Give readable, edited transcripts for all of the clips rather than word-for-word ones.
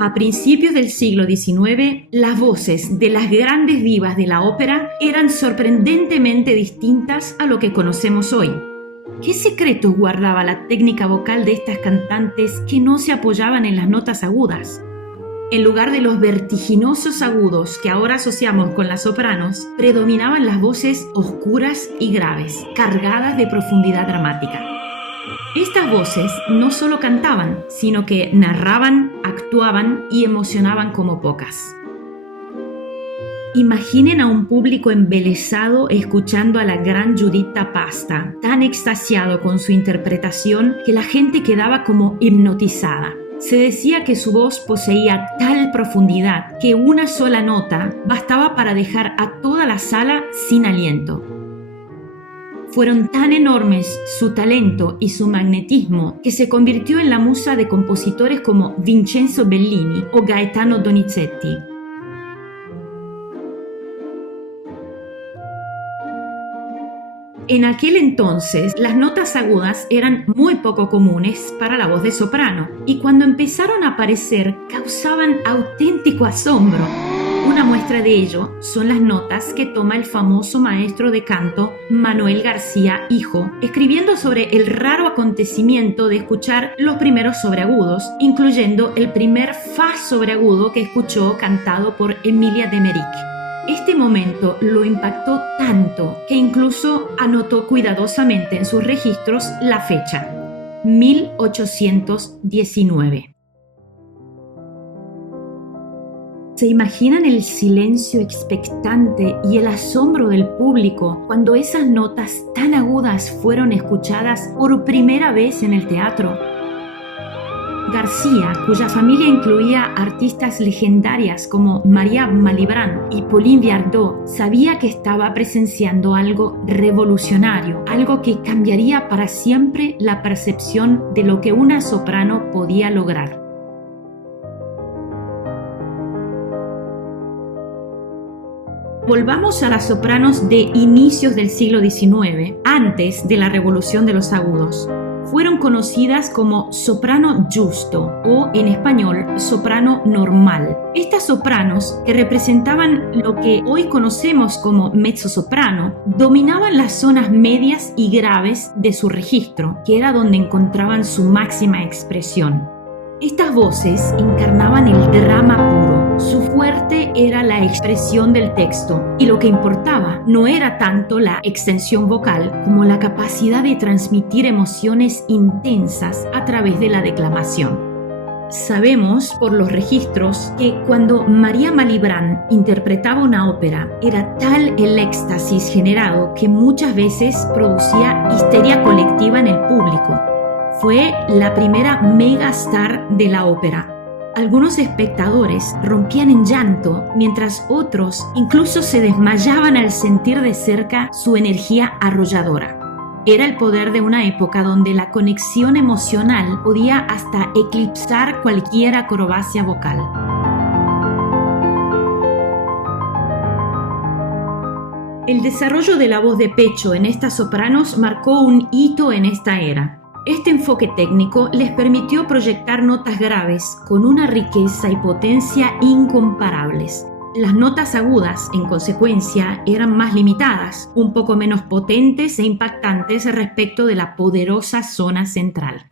A principios del siglo XIX, las voces de las grandes divas de la ópera eran sorprendentemente distintas a lo que conocemos hoy. ¿Qué secretos guardaba la técnica vocal de estas cantantes que no se apoyaban en las notas agudas? En lugar de los vertiginosos agudos que ahora asociamos con las sopranos, predominaban las voces oscuras y graves, cargadas de profundidad dramática. Estas voces no solo cantaban, sino que narraban, actuaban y emocionaban como pocas. Imaginen a un público embelesado escuchando a la gran Giuditta Pasta, tan extasiado con su interpretación que la gente quedaba como hipnotizada. Se decía que su voz poseía tal profundidad que una sola nota bastaba para dejar a toda la sala sin aliento. Fueron tan enormes su talento y su magnetismo que se convirtió en la musa de compositores como Vincenzo Bellini o Gaetano Donizetti. En aquel entonces, las notas agudas eran muy poco comunes para la voz de soprano y cuando empezaron a aparecer causaban auténtico asombro. Una muestra de ello son las notas que toma el famoso maestro de canto Manuel García Hijo, escribiendo sobre el raro acontecimiento de escuchar los primeros sobreagudos, incluyendo el primer fa sobreagudo que escuchó cantado por Emilia de Meric. Este momento lo impactó tanto que incluso anotó cuidadosamente en sus registros la fecha, 1819. ¿Se imaginan el silencio expectante y el asombro del público cuando esas notas tan agudas fueron escuchadas por primera vez en el teatro? García, cuya familia incluía artistas legendarias como Maria Malibran y Pauline Viardot, sabía que estaba presenciando algo revolucionario, algo que cambiaría para siempre la percepción de lo que una soprano podía lograr. Volvamos a las sopranos de inicios del siglo XIX, antes de la revolución de los agudos. Fueron conocidas como soprano giusto o, en español, soprano normal. Estas sopranos, que representaban lo que hoy conocemos como mezzosoprano, dominaban las zonas medias y graves de su registro, que era donde encontraban su máxima expresión. Estas voces encarnaban el drama puro. Su fuerte era la expresión del texto y lo que importaba no era tanto la extensión vocal como la capacidad de transmitir emociones intensas a través de la declamación. Sabemos por los registros que cuando Maria Malibran interpretaba una ópera era tal el éxtasis generado que muchas veces producía histeria colectiva en el público. Fue la primera megastar de la ópera. Algunos espectadores rompían en llanto, mientras otros incluso se desmayaban al sentir de cerca su energía arrolladora. Era el poder de una época donde la conexión emocional podía hasta eclipsar cualquier acrobacia vocal. El desarrollo de la voz de pecho en estas sopranos marcó un hito en esta era. Este enfoque técnico les permitió proyectar notas graves con una riqueza y potencia incomparables. Las notas agudas, en consecuencia, eran más limitadas, un poco menos potentes e impactantes respecto de la poderosa zona central.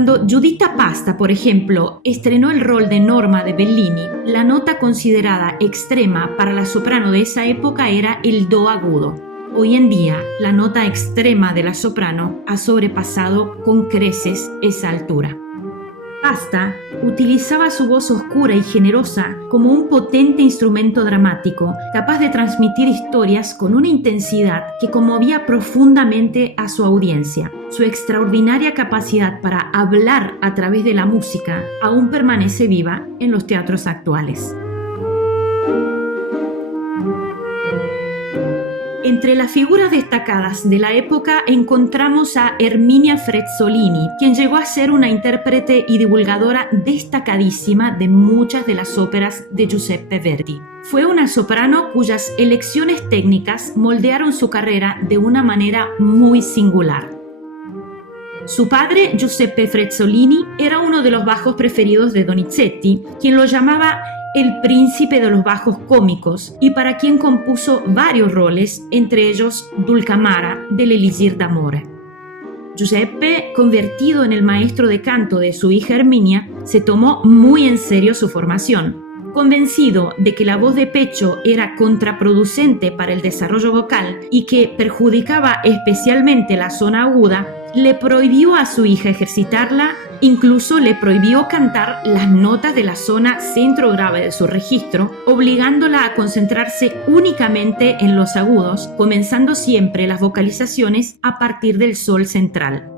Cuando Giuditta Pasta, por ejemplo, estrenó el rol de Norma de Bellini, la nota considerada extrema para la soprano de esa época era el do agudo. Hoy en día, la nota extrema de la soprano ha sobrepasado con creces esa altura. Pasta utilizaba su voz oscura y generosa como un potente instrumento dramático, capaz de transmitir historias con una intensidad que conmovía profundamente a su audiencia. Su extraordinaria capacidad para hablar a través de la música aún permanece viva en los teatros actuales. Entre las figuras destacadas de la época encontramos a Erminia Frezzolini, quien llegó a ser una intérprete y divulgadora destacadísima de muchas de las óperas de Giuseppe Verdi. Fue una soprano cuyas elecciones técnicas moldearon su carrera de una manera muy singular. Su padre, Giuseppe Frezzolini, era uno de los bajos preferidos de Donizetti, quien lo llamaba el príncipe de los bajos cómicos y para quien compuso varios roles, entre ellos Dulcamara dell'Elisir d'Amore. Giuseppe, convertido en el maestro de canto de su hija Herminia, se tomó muy en serio su formación. Convencido de que la voz de pecho era contraproducente para el desarrollo vocal y que perjudicaba especialmente la zona aguda, le prohibió a su hija ejercitarla, incluso le prohibió cantar las notas de la zona centro grave de su registro, obligándola a concentrarse únicamente en los agudos, comenzando siempre las vocalizaciones a partir del sol central.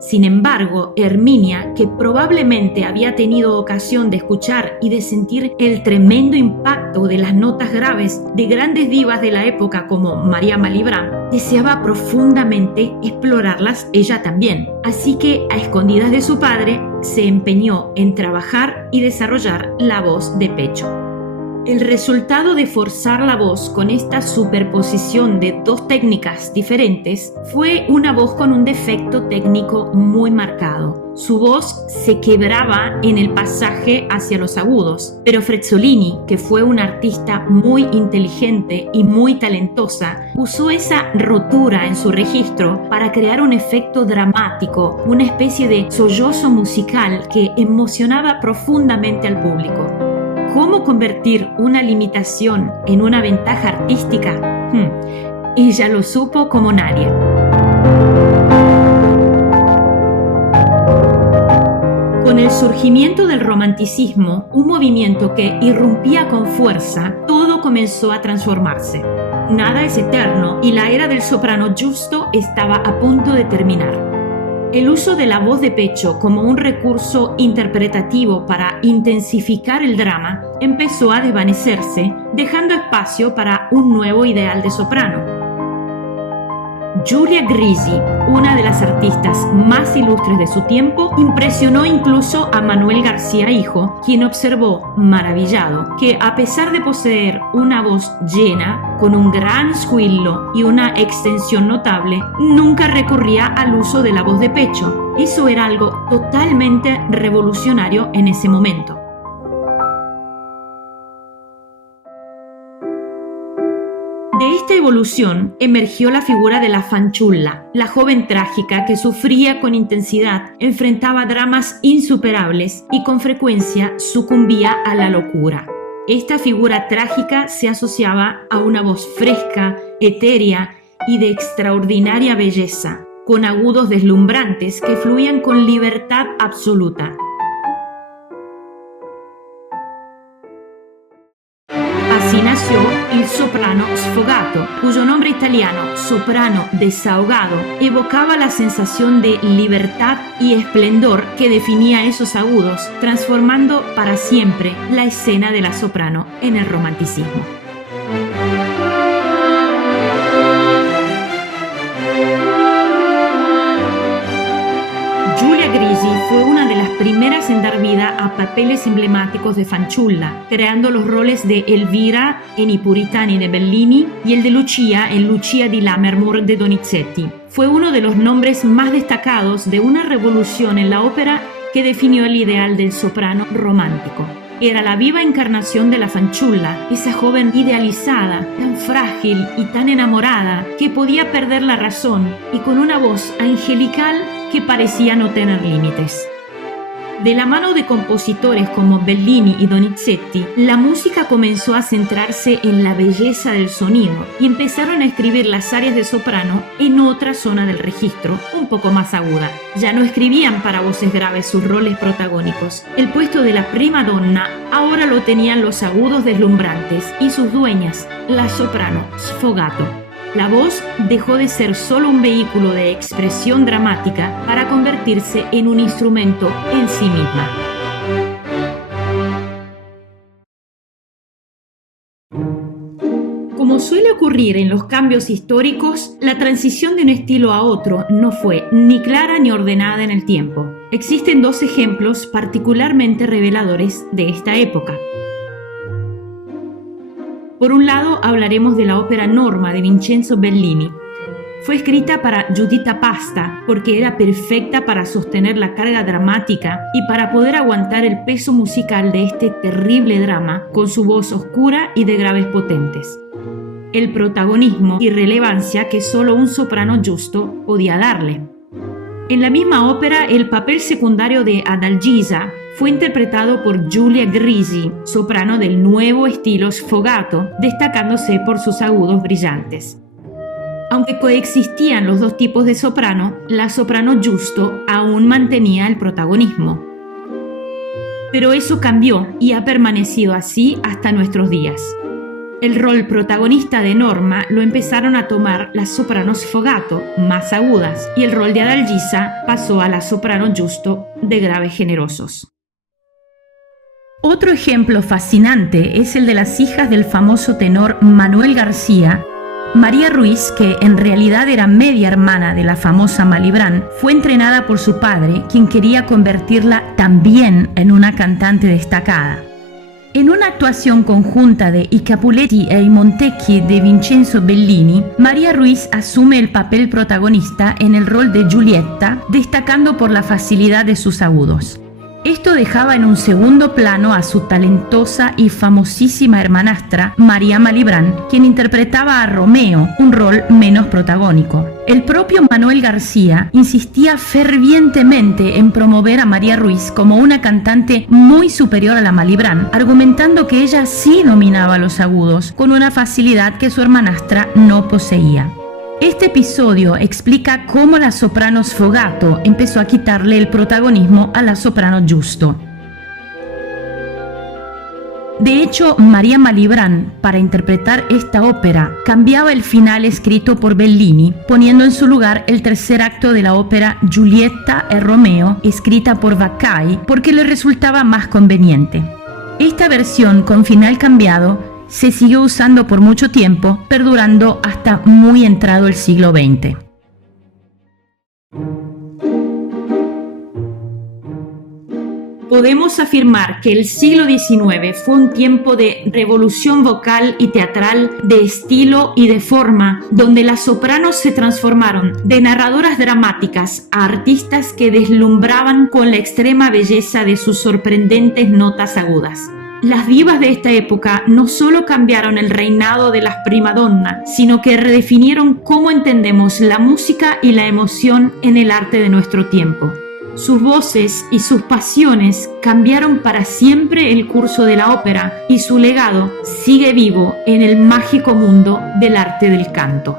Sin embargo, Herminia, que probablemente había tenido ocasión de escuchar y de sentir el tremendo impacto de las notas graves de grandes divas de la época como María Malibran, deseaba profundamente explorarlas ella también. Así que, a escondidas de su padre, se empeñó en trabajar y desarrollar la voz de pecho. El resultado de forzar la voz con esta superposición de dos técnicas diferentes fue una voz con un defecto técnico muy marcado. Su voz se quebraba en el pasaje hacia los agudos, pero Frezzolini, que fue una artista muy inteligente y muy talentosa, usó esa rotura en su registro para crear un efecto dramático, una especie de sollozo musical que emocionaba profundamente al público. ¿Cómo convertir una limitación en una ventaja artística? Ella lo supo como nadie. Con el surgimiento del romanticismo, un movimiento que irrumpía con fuerza, todo comenzó a transformarse. Nada es eterno y la era del soprano giusto estaba a punto de terminar. El uso de la voz de pecho como un recurso interpretativo para intensificar el drama empezó a desvanecerse, dejando espacio para un nuevo ideal de soprano. Giulia Grisi, una de las artistas más ilustres de su tiempo, impresionó incluso a Manuel García hijo, quien observó, maravillado, que a pesar de poseer una voz llena, con un gran squillo y una extensión notable, nunca recurría al uso de la voz de pecho. Eso era algo totalmente revolucionario en ese momento. De esta evolución emergió la figura de la fanciulla, la joven trágica que sufría con intensidad, enfrentaba dramas insuperables y con frecuencia sucumbía a la locura. Esta figura trágica se asociaba a una voz fresca, etérea y de extraordinaria belleza, con agudos deslumbrantes que fluían con libertad absoluta. Así nació il soprano sfogato, cuyo nombre italiano, soprano desahogado, evocaba la sensación de libertad y esplendor que definía esos agudos, transformando para siempre la escena de la soprano en el romanticismo. Giulia Grisi fue una de las primeras en dar vida a papeles emblemáticos de fanciulla, creando los roles de Elvira en I Puritani de Bellini y el de Lucia en Lucia di Lammermoor de Donizetti. Fue uno de los nombres más destacados de una revolución en la ópera que definió el ideal del soprano romántico. Era la viva encarnación de la fanciulla, esa joven idealizada, tan frágil y tan enamorada que podía perder la razón y con una voz angelical que parecía no tener límites. De la mano de compositores como Bellini y Donizetti, la música comenzó a centrarse en la belleza del sonido y empezaron a escribir las arias de soprano en otra zona del registro, un poco más aguda. Ya no escribían para voces graves sus roles protagónicos. El puesto de la prima donna ahora lo tenían los agudos deslumbrantes y sus dueñas, la soprano sfogato. La voz dejó de ser solo un vehículo de expresión dramática para convertirse en un instrumento en sí misma. Como suele ocurrir en los cambios históricos, la transición de un estilo a otro no fue ni clara ni ordenada en el tiempo. Existen dos ejemplos particularmente reveladores de esta época. Por un lado, hablaremos de la ópera Norma de Vincenzo Bellini. Fue escrita para Giuditta Pasta porque era perfecta para sostener la carga dramática y para poder aguantar el peso musical de este terrible drama con su voz oscura y de graves potentes. El protagonismo y relevancia que solo un soprano giusto podía darle. En la misma ópera, el papel secundario de Adalgisa fue interpretado por Giulia Grisi, soprano del nuevo estilo sfogato, destacándose por sus agudos brillantes. Aunque coexistían los dos tipos de soprano, la soprano giusto aún mantenía el protagonismo. Pero eso cambió y ha permanecido así hasta nuestros días. El rol protagonista de Norma lo empezaron a tomar las sopranos sfogato, más agudas, y el rol de Adalgisa pasó a la soprano giusto, de graves generosos. Otro ejemplo fascinante es el de las hijas del famoso tenor Manuel García. María Ruiz, que en realidad era media hermana de la famosa Malibran, fue entrenada por su padre, quien quería convertirla también en una cantante destacada. En una actuación conjunta de I Capuletti e i Montecchi de Vincenzo Bellini, María Ruiz asume el papel protagonista en el rol de Giulietta, destacando por la facilidad de sus agudos. Esto dejaba en un segundo plano a su talentosa y famosísima hermanastra, María Malibran, quien interpretaba a Romeo, un rol menos protagónico. El propio Manuel García insistía fervientemente en promover a María Ruiz como una cantante muy superior a la Malibran, argumentando que ella sí dominaba los agudos, con una facilidad que su hermanastra no poseía. Este episodio explica cómo la soprano sfogato empezó a quitarle el protagonismo a la soprano giusto. De hecho, María Malibran, para interpretar esta ópera, cambiaba el final escrito por Bellini, poniendo en su lugar el tercer acto de la ópera Giulietta e Romeo, escrita por Vaccai, porque le resultaba más conveniente. Esta versión con final cambiado se siguió usando por mucho tiempo, perdurando hasta muy entrado el siglo XX. Podemos afirmar que el siglo XIX fue un tiempo de revolución vocal y teatral, de estilo y de forma, donde las sopranos se transformaron de narradoras dramáticas a artistas que deslumbraban con la extrema belleza de sus sorprendentes notas agudas. Las divas de esta época no solo cambiaron el reinado de las primadonna, sino que redefinieron cómo entendemos la música y la emoción en el arte de nuestro tiempo. Sus voces y sus pasiones cambiaron para siempre el curso de la ópera y su legado sigue vivo en el mágico mundo del arte del canto.